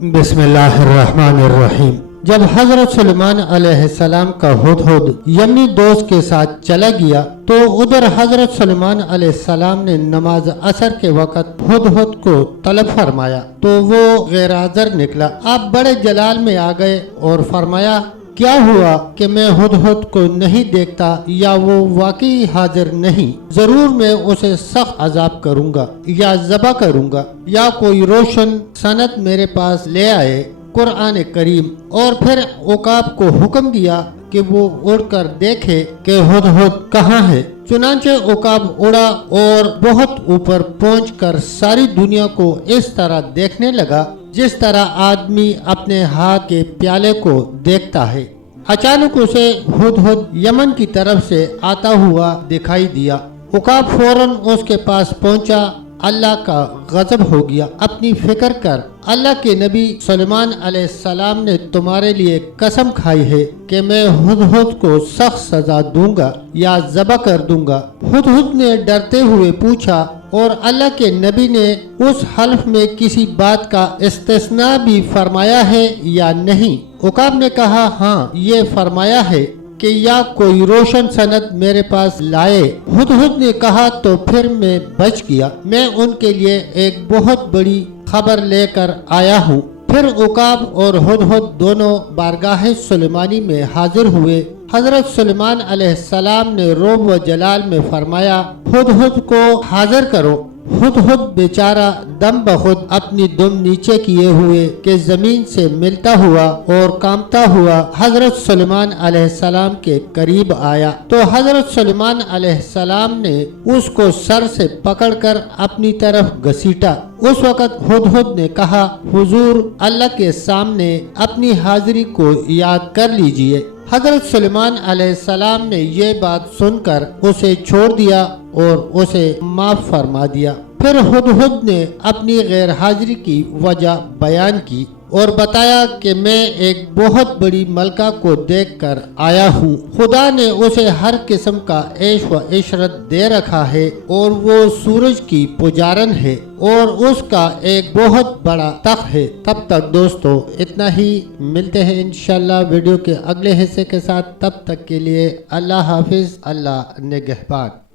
بسم اللہ الرحمن الرحیم۔ جب حضرت سلیمان علیہ السلام کا ہدہد یمنی دوست کے ساتھ چلا گیا تو ادھر حضرت سلیمان علیہ السلام نے نماز عصر کے وقت ہدہد کو طلب فرمایا تو وہ غیر حاضر نکلا۔ آپ بڑے جلال میں آ گئے اور فرمایا، کیا ہوا کہ میں ہدہد کو نہیں دیکھتا یا وہ واقعی حاضر نہیں؟ ضرور میں اسے سخت عذاب کروں گا یا ذبح کروں گا یا کوئی روشن سند میرے پاس لے آئے۔ قرآن کریم۔ اور پھر عقاب کو حکم دیا کہ وہ اڑ کر دیکھے کہ ہدہد کہاں ہے۔ چنانچہ عقاب اڑا اور بہت اوپر پہنچ کر ساری دنیا کو اس طرح دیکھنے لگا جس طرح آدمی اپنے ہاتھ کے پیالے کو دیکھتا ہے۔ اچانک اسے ہدہد یمن کی طرف سے آتا ہوا دکھائی دیا۔ عقاب فوراً اس کے پاس پہنچا۔ اللہ کا غضب ہو گیا۔ اپنی فکر کر، اللہ کے نبی سلیمان علیہ السلام نے تمہارے لیے قسم کھائی ہے کہ میں ہدہد کو سخت سزا دوں گا یا ذبح کر دوں گا۔ ہدہد نے ڈرتے ہوئے پوچھا، اور اللہ کے نبی نے اس حلف میں کسی بات کا استثناء بھی فرمایا ہے یا نہیں؟ عقاب نے کہا، ہاں یہ فرمایا ہے کہ یا کوئی روشن سند میرے پاس لائے۔ ہدہد نے کہا، تو پھر میں بچ گیا، میں ان کے لیے ایک بہت بڑی خبر لے کر آیا ہوں۔ پھر عقاب اور ہدہد دونوں بارگاہ سلیمانی میں حاضر ہوئے۔ حضرت سلیمان علیہ السلام نے روب و جلال میں فرمایا، ہدہد کو حاضر کرو۔ ہدہد بیچارہ دم بخود اپنی دم نیچے کیے ہوئے کہ زمین سے ملتا ہوا اور کانپتا ہوا حضرت سلیمان علیہ السلام کے قریب آیا تو حضرت سلیمان علیہ السلام نے اس کو سر سے پکڑ کر اپنی طرف گھسیٹا۔ اس وقت ہدہد نے کہا، حضور اللہ کے سامنے اپنی حاضری کو یاد کر لیجئے۔ حضرت سلیمان علیہ السلام نے یہ بات سن کر اسے چھوڑ دیا اور اسے معاف فرما دیا۔ پھر ہدہد نے اپنی غیر حاضری کی وجہ بیان کی اور بتایا کہ میں ایک بہت بڑی ملکہ کو دیکھ کر آیا ہوں۔ خدا نے اسے ہر قسم کا عیش و عشرت دے رکھا ہے اور وہ سورج کی پجارن ہے اور اس کا ایک بہت بڑا تخت ہے۔ تب تک دوستو اتنا ہی، ملتے ہیں انشاءاللہ ویڈیو کے اگلے حصے کے ساتھ۔ تب تک کے لیے اللہ حافظ، اللہ نگہبان۔